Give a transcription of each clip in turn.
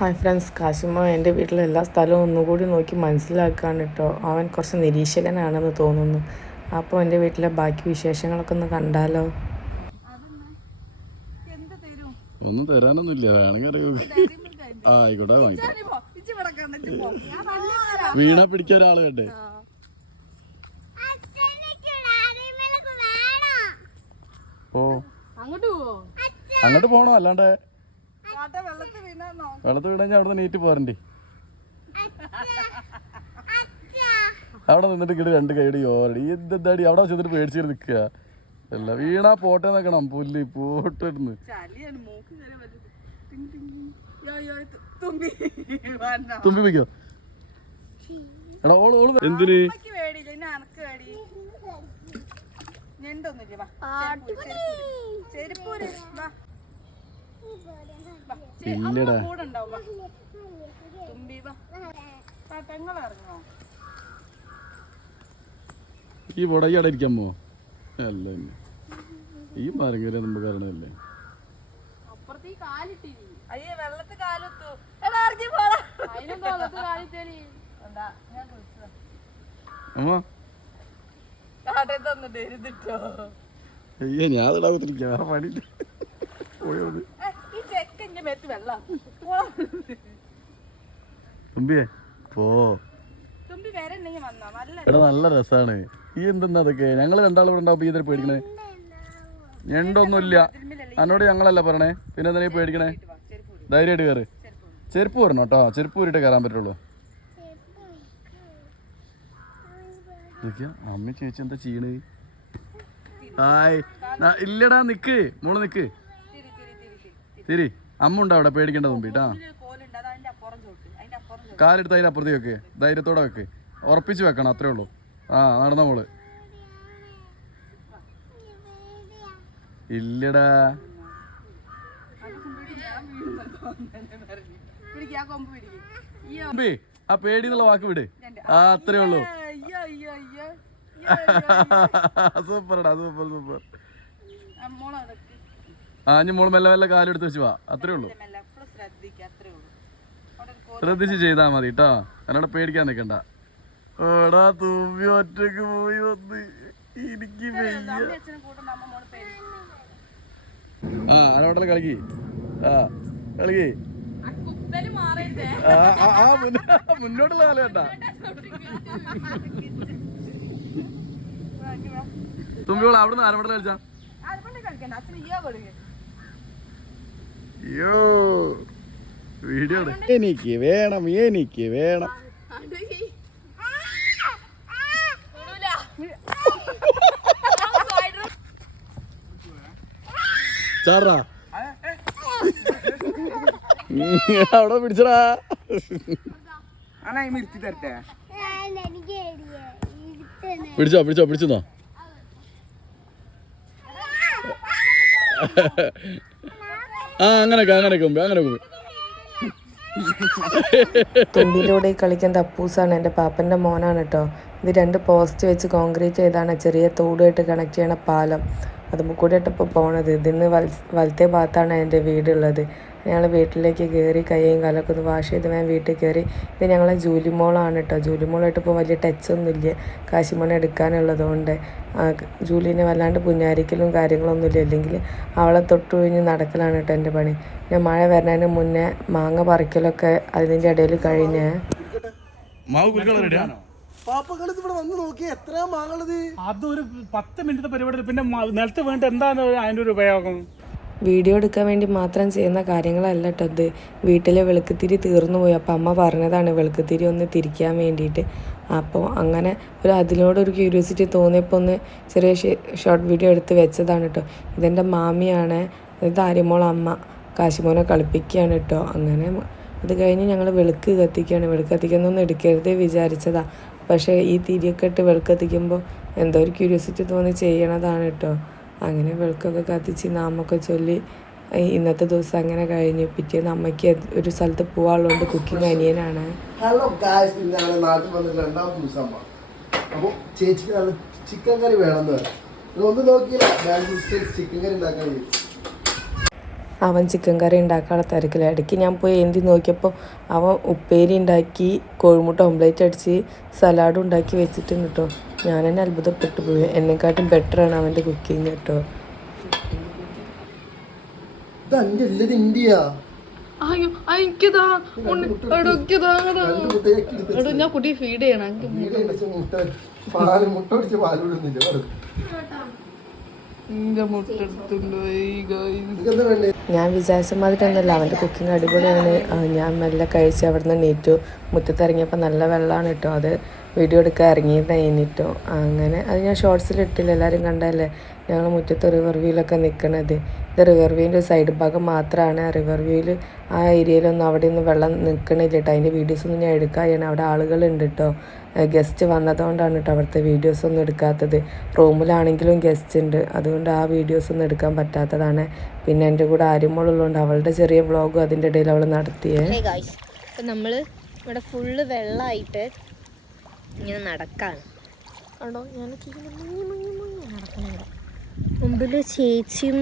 Hi friends കാശിമ എന്റെ വീട്ടിലെ എല്ലാ സ്ഥലവും ഒന്നുകൂടി നോക്കി മനസ്സിലാക്കാൻ കേട്ടോ അവൻ കുറച്ച് നിരീക്ഷകനാണെന്ന് തോന്നുന്നു. അപ്പോൾ എന്റെ വീട്ടിലെ ബാക്കി വിശേഷങ്ങളൊക്കെ ഒന്ന് കണ്ടാലോ? ഒന്നും തരാനൊന്നുമില്ല. ആയിക്കോട്ടെ. വീണ പിടിച്ച ഒരാൾ വേണ്ടേ? ഓ അങ്ങോട്ട് പോണോ? അല്ലാണ്ട്? വെള്ളത്ത് വീണാ അവിടെ നീറ്റ് പോരണ്ടി. അവിടെ നിന്നിട്ട് കിട്ടി രണ്ട് കൈയുടെ ഓരടി. എന്താടി? അവിടെ വെച്ചിട്ട് പേടിച്ചിട്ട് നിൽക്കുക. അല്ല വീണാ പോട്ടെ നോക്കണം പുല്ല് പോട്ടിരുന്ന് യോ, തുമ്പി വന്നോ. തുമ്പി വയ്ക്കോ എടാ ഓൾ ഓൾ എന്തിന്? ചെരുപ്പൂര്, ചെരുപ്പൂര്. ചെരുപ്പൂര് വാ വാ. ചെ- അമ്മ ഇല്ലടാ. ഈ പൊടയി അവിടെ ഇരിക്കാൻ പോ അല്ല. ഈ മരം കയറി നമുക്ക് കാരണമല്ലേ അമ്മ. ഞാൻ ഈ ചെക്ക എന്റെ മേത്ത് വെള്ളം. തുമ്പിയേ പോ. തുമ്പി വരണ്ടെങ്കിൽ വന്നോ? നല്ല എടാ നല്ല രസാണ്. ഈ എന്തെന്നാ അതൊക്കെ? ഞങ്ങൾ രണ്ടാളും ഇവിടെ ഉണ്ടാവും ഇതിൽ പേടിക്കണേ? ഞണ്ടൊന്നുമില്ല. എന്നോട് ഞങ്ങളല്ല പറയണേ. പിന്നെ എന്തിനാ ഈ പേടിക്കണേ? ധൈര്യമായിട്ട് കയറ് ചെരുപ്പ് വരണം കേട്ടോ. ചെരുപ്പ് ഊരിട്ട് കയറാൻ പറ്റുള്ളൂ. അമ്മ ചേച്ചി എന്താ ചെയ്യണേ? ഹായ്. ഇല്ലടാ നിക്ക്. മോൾ നിക്ക്. തിരി. അമ്മ ഉണ്ടോ അവിടെ പേടിക്കേണ്ട തുമ്പിട്ടാ കാലെടുത്ത് അതിന്റെ അപ്പുറത്തേക്ക് വെക്ക്. ധൈര്യത്തോടെ വെക്ക്. ഉറപ്പിച്ച് വെക്കണം അത്രേ ഉള്ളൂ. ആ നടന്ന മോൾ. ഇല്ലടാ. ആ പേടി എന്നുള്ള വാക്ക് വിട്. ആ അത്രേ ഉള്ളൂ. സൂപ്പർടാ സൂപ്പർ സൂപ്പർ. ആ ഇനി മോൾ മെല്ലെ മെല്ലെ കാലെടുത്ത് വെച്ച് വാ. അത്രേ ഉള്ളൂ. ശ്രദ്ധിച്ച് ചെയ്താ മതി കേട്ടോ എന്നോട് പേടിക്കാൻ നിക്കണ്ട. എടാ തൂമ്പി ഒറ്റയ്ക്ക് പോയി വന്ന്. എനിക്ക് ആ അനോട്ടല കളിക്ക്. ആ കളിക്ക്. ആ മുന്നോട്ടുള്ള കാലം കേട്ടാ. തുമ്പിയോൾ അവിടുന്ന് ആരമടല കളിച്ചാ? കളിക്കണ്ട. അച്ഛന് കൊടുക്കുക അയ്യോ വീഡിയോ എനിക്ക് വേണം എനിക്ക് വേണം. ചാറാ അവിടെ പിടിച്ചടാ. പിടിച്ചോ പിടിച്ചോ പിടിച്ചോ. ആ അങ്ങനെ അങ്ങനെ അങ്ങനെ തുമ്പിലൂടെ കളിക്കുന്ന അപ്പൂസാണ് എന്റെ പാപ്പന്റെ മോനാണ് കേട്ടോ ഇത് രണ്ട് പോസ്റ്റ് വെച്ച് കോൺക്രീറ്റ് ചെയ്താണ്. ചെറിയ തോടുമായിട്ട് കണക്ട് ചെയ്യണ പാലം. അതുമ്പോൾ കൂടെ ഇട്ടപ്പോൾ പോണത്. ഇതിന്ന് വൽ വലത്തെ ഭാഗത്താണ് എന്റെ വീടുള്ളത്. ഞങ്ങൾ വീട്ടിലേക്ക് കയറി കൈയും കാലൊക്കെ ഒന്ന് വാഷ് ചെയ്ത് ഞാൻ വീട്ടിൽ കയറി ഇത് ഞങ്ങളെ ജൂലി മോളാണ് കേട്ടോ ജൂലി മോളായിട്ട് ഇപ്പോൾ വലിയ ടച്ചൊന്നുമില്ല ഇല്ല. കാശിമോനെ എടുക്കാനുള്ളത് കൊണ്ട്. ആ, ജൂലിനെ വല്ലാണ്ട് പുഞ്ഞാരിക്കലും കാര്യങ്ങളൊന്നുമില്ല അല്ലെങ്കിൽ അവളെ തൊട്ടുഴിഞ്ഞ് നടക്കലാണ് കേട്ടോ എന്റെ പണി. ഞാൻ മഴ വരുന്നതിന് മുന്നേ മാങ്ങ പറിക്കലൊക്കെ അതിന്റെ ഇടയിൽ കഴിഞ്ഞ്. അതൊരു പത്ത് പരിപാടി പിന്നെ നിലത്ത് വേണ്ട എന്താണ് അതിന്റെ ഒരു ഉപയോഗം? വീഡിയോ എടുക്കാൻ വേണ്ടി മാത്രം ചെയ്യുന്ന കാര്യങ്ങളല്ല കേട്ടോ ഇത്. വീട്ടിലെ വെളുക്കുത്തിരി തീർന്നു പോയി. അമ്മ പറഞ്ഞതാണ് വെളുക്കുത്തിരി ഒന്ന് തിരിക്കാൻ വേണ്ടിയിട്ട്. അപ്പോൾ അങ്ങനെ ഒരു അതിനോടൊരു ക്യൂരിയോസിറ്റി തോന്നിയപ്പോൾ ഒന്ന് ചെറിയ ഷോർട്ട് വീഡിയോ എടുത്ത് വെച്ചതാണ് കേട്ടോ ഇതെന്റെ മാമിയാണ്. ഇത് ആര്യമോൾ അമ്മ. കാശിമോനെ കളിപ്പിക്കുകയാണ് കേട്ടോ അങ്ങനെ അത് കഴിഞ്ഞ് ഞങ്ങൾ വെളുക്ക് കത്തിക്കുകയാണ് വെളുക്ക് കത്തിക്കുന്നൊന്നും എടുക്കരുതേ വിചാരിച്ചതാ. പക്ഷേ ഈ തിരിയൊക്കെ ഇട്ട് വെളുക്ക് കത്തിക്കുമ്പോൾ എന്തോ ഒരു ക്യൂരിയോസിറ്റി തോന്നി ചെയ്യണതാണ് കേട്ടോ അങ്ങനെ വിളക്കൊക്കെ കത്തിച്ച് നാമൊക്കെ ചൊല്ലി ഇന്നത്തെ ദിവസം അങ്ങനെ കഴിഞ്ഞു. പിറ്റേന്ന് അമ്മയ്ക്ക് ഒരു സ്ഥലത്ത് പോകാനുള്ളതുകൊണ്ട് കുക്കിംഗ് അനിയനാണ്. ഹലോ ഗായ്സ് ഇന്ന് ഞങ്ങൾ നാട്ടിൽ വന്നിട്ട് രണ്ടാമത്തെ അപ്പോൾ ചേച്ചിക്ക് നല്ല ചിക്കൻ കറി വേണമെന്ന് പറഞ്ഞു ഒന്ന് ഒന്നും നോക്കിയില്ല. ബാംഗ്ലൂർ സ്റ്റൈൽ ചിക്കൻ കറി ഉണ്ടാക്കാൻ അവൻ ചിക്കൻ കറി ഉണ്ടാക്കാനുള്ള തിരക്കില്ല ഇടയ്ക്ക് ഞാൻ പോയി എന്തി നോക്കിയപ്പോൾ അവൻ ഉപ്പേരി ഉണ്ടാക്കി കോഴിമുട്ട ഓംലേറ്റ് അടിച്ച് സലാഡും ഉണ്ടാക്കി വെച്ചിട്ടുണ്ട് കേട്ടോ ഞാൻ തന്നെ അത്ഭുതപ്പെട്ടു പോയി. എന്നെക്കാട്ടും ബെറ്ററാണ് അവന്റെ കുക്കിംഗ് കേട്ടോ. അയ്യോ എനിക്കിതാ. എനിക്കിതാ എടോ. ഞാൻ കുട്ടി ഫീഡ് ചെയ്യണം. ഞാൻ വിചാരിച്ച മാതിരിയൊന്നുമല്ല അവന്റെ കുക്കിംഗ് അടിപൊളിയാണ്. ഞാൻ മെല്ലെ കഴിച്ച് അവിടെ നിന്ന് നീറ്റു മുറ്റത്തിറങ്ങിയപ്പോൾ നല്ല വെള്ളമാണ് കേട്ടോ. അത് വീഡിയോ എടുക്കാൻ ഇറങ്ങിയതായിരുന്നു കഴിഞ്ഞിട്ടോ. അങ്ങനെ. അത് ഞാൻ ഷോർട്സിൽ ഇട്ടില്ല. എല്ലാവരും കണ്ടല്ലേ ഞങ്ങൾ മുറ്റത്ത് റിവർ വ്യൂവിലൊക്കെ നിൽക്കണത് ഇത് റിവർ വ്യൂവിന്റെ സൈഡ് ഭാഗം മാത്രമാണ് റിവർ വ്യൂവിൽ ആ ഏരിയയിലൊന്നും അവിടെ ഒന്നും വെള്ളം നിൽക്കണില്ല കേട്ടോ അതിന്റെ വീഡിയോസൊന്നും ഞാൻ എടുക്കാതെയാണ്. അവിടെ ആളുകളുണ്ട് കേട്ടോ ഗസ്റ്റ് വന്നതുകൊണ്ടാണ് കേട്ടോ അവിടുത്തെ വീഡിയോസ് ഒന്നും എടുക്കാത്തത്. റൂമിലാണെങ്കിലും ഗസ്റ്റ് ഉണ്ട്. അതുകൊണ്ട് ആ വീഡിയോസ് ഒന്നും എടുക്കാൻ പറ്റാത്തതാണ്. പിന്നെ എന്റെ കൂടെ ആര്യമ്മളുള്ളതുകൊണ്ട് അവളുടെ ചെറിയ വ്ളോഗും അതിന്റെ ഇടയിൽ അവൾ നടത്തിയേ. നമ്മൾ ഇവിടെ ഫുള്ള് വെള്ളമായിട്ട് ഇങ്ങനെ നടക്കാണ്. കണ്ടോ ഞാനൊക്കെ ഇങ്ങനെ മുങ്ങി മുങ്ങി മുങ്ങി നടക്കുന്നുണ്ട്. മുമ്പിൽ ചേച്ചിയും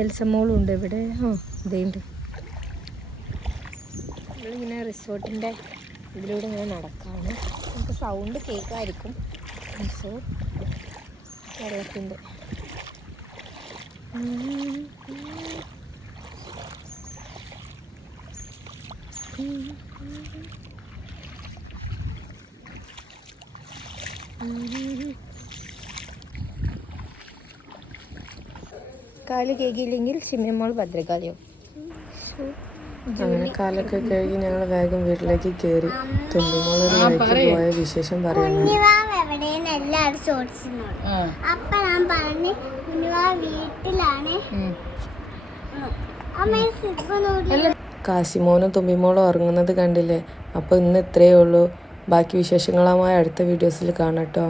എൽസമ്മോളും ഉണ്ട് ഇവിടെ. ആ ഇതേണ്ട് നമ്മളിങ്ങനെ റിസോർട്ടിന്റെ ഇതിലൂടെ ഇങ്ങനെ നടക്കാണ്. നമുക്ക് സൗണ്ട് കേൾക്കായിരിക്കും സോ വെള്ളത്തിന്റെ കാൽ കേക്കിയില്ലെങ്കിൽ ചിമ്മിമോൾ ഭദ്രകാളിയോ അങ്ങനെ കാലൊക്കെ കഴുകി ഞങ്ങൾ വേഗം വീട്ടിലേക്ക് കയറി തുമ്പിമോളൊരു വഴിക്ക് പോയ വിശേഷം പറയുന്നു. അപ്പൊ ഞാൻ പറഞ്ഞു വീട്ടിലാണ്. കാശിമോനും തുമ്പിമോളും ഉറങ്ങുന്നത് കണ്ടില്ലേ? അപ്പോൾ ഇന്ന് ഇത്രയേ ഉള്ളൂ. ബാക്കി വിശേഷങ്ങളുമായി അടുത്ത വീഡിയോസിൽ കാണാം കേട്ടോ.